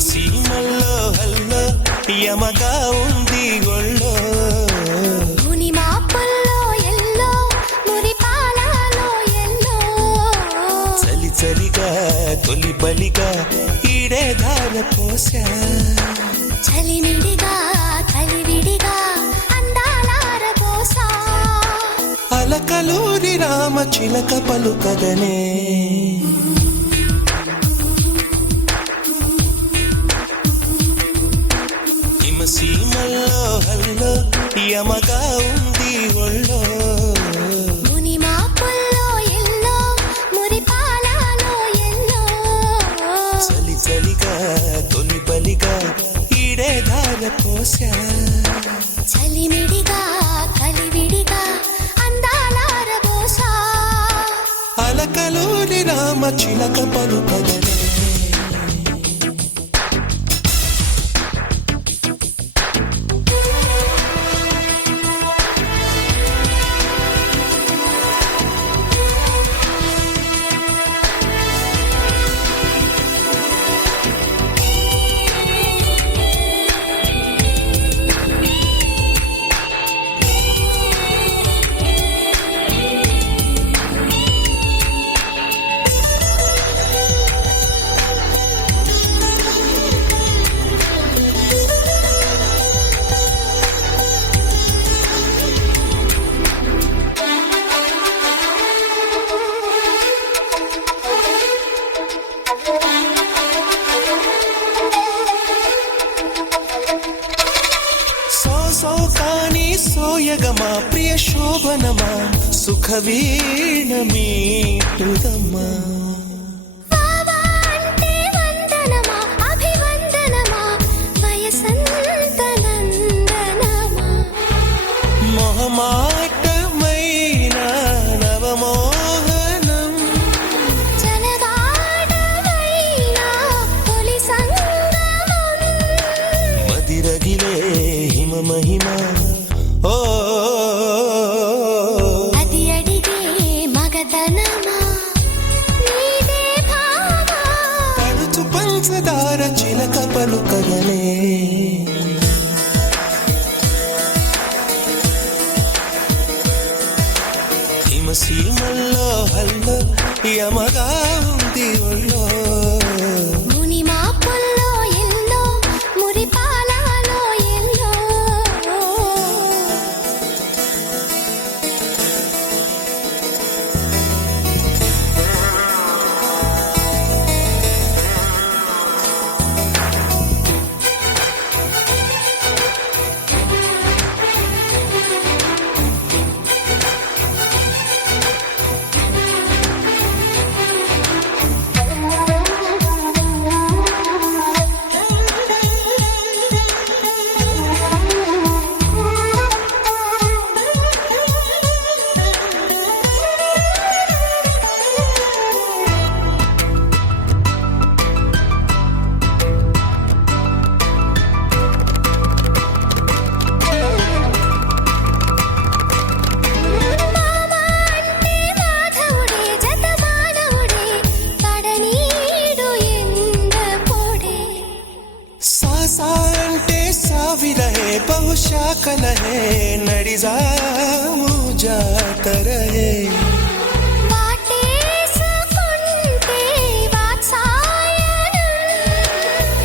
సీమల్లో hello యమగా ఉంది ఒళ్ళో ముని మాపుల్లో yellow మురి పాలలో ఎల్లో చలి చలిగా తొలి బలిగా ఈడే ధార పోసా చలిమిడిగా కలివిడిగా అందాలార పోసా అలకలూరి రామ చిలక పలుకదనే సీమల్లో హల్లో యమగా ఉంది ఒళ్ళో ముని మాపుల్లో ఎల్లో మురి పాలలో ఎల్లో చలి చలిగా తొలి బలిగా ఈడే ధార పోసా చలిమిడిగా కలివిడిగా అందాలార పోసా అలకలూరి రామ చిలక పలుకదనే సోకాని సోయగమా ప్రియ శోభనమా సుఖ వీణ మీటుదమ్మా మొహమాటమైన నవమోహనం మదిరగిలే హిమ మహిమ ఓ అది అడిగే మగతనమా నీదే భావా పడుచు పంచదార చిలక పలుకదనే సీమల్లో హల్లో యమగా ఉంది ఒళ్ళో ముని మాపుల్లో ఎల్లో మురి పాలలో ఎల్లో అంటే సావిరహే ಬಹುಶಾಖನಹೇ నడిజాము జాతరహే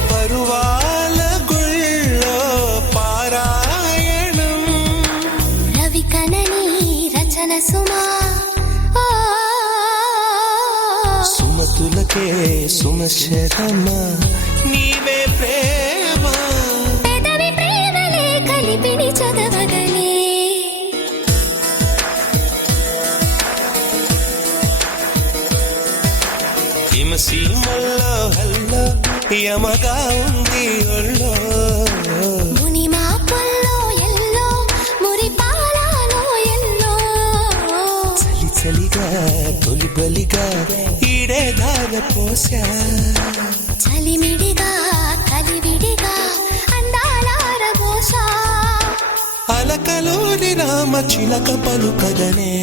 పరువాల గుళ్ళో పారాయణం రవి కనని రచన సుమా సుమతులకే సుమశరమ నీవే ప్రేమ పెదవి ప్రేమలే కలిపిడి చదవగలే సీమల్లో హల్లో యమగా ఉంది ఒళ్ళో ముని మాపుల్లో ఎల్లో మురి పాలలో ఎల్లో చలి చలిగా తొలి బలిగా ఈడే ధార పోసా చలిమిడిగా కలివిడిగా అందాలార పోసా అలకలోని రామ చిలక పలుకదనే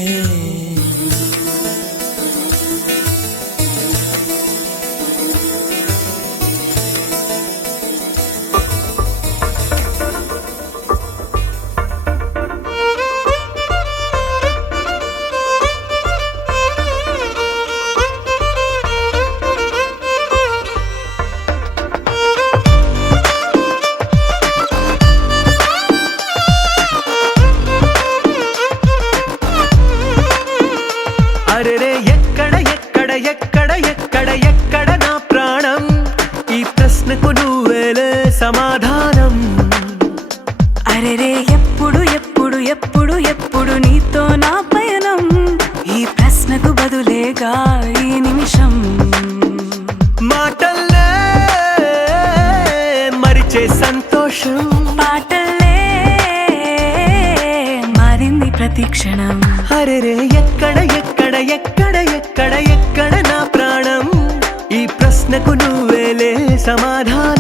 వచ్చే సంతోషం పాటలే మారింది ప్రతి క్షణం. అరెరే ఎక్కడ ఎక్కడ ఎక్కడ ఎక్కడ ఎక్కడ నా ప్రాణం, ఈ ప్రశ్నకు నువ్వేలే సమాధానం.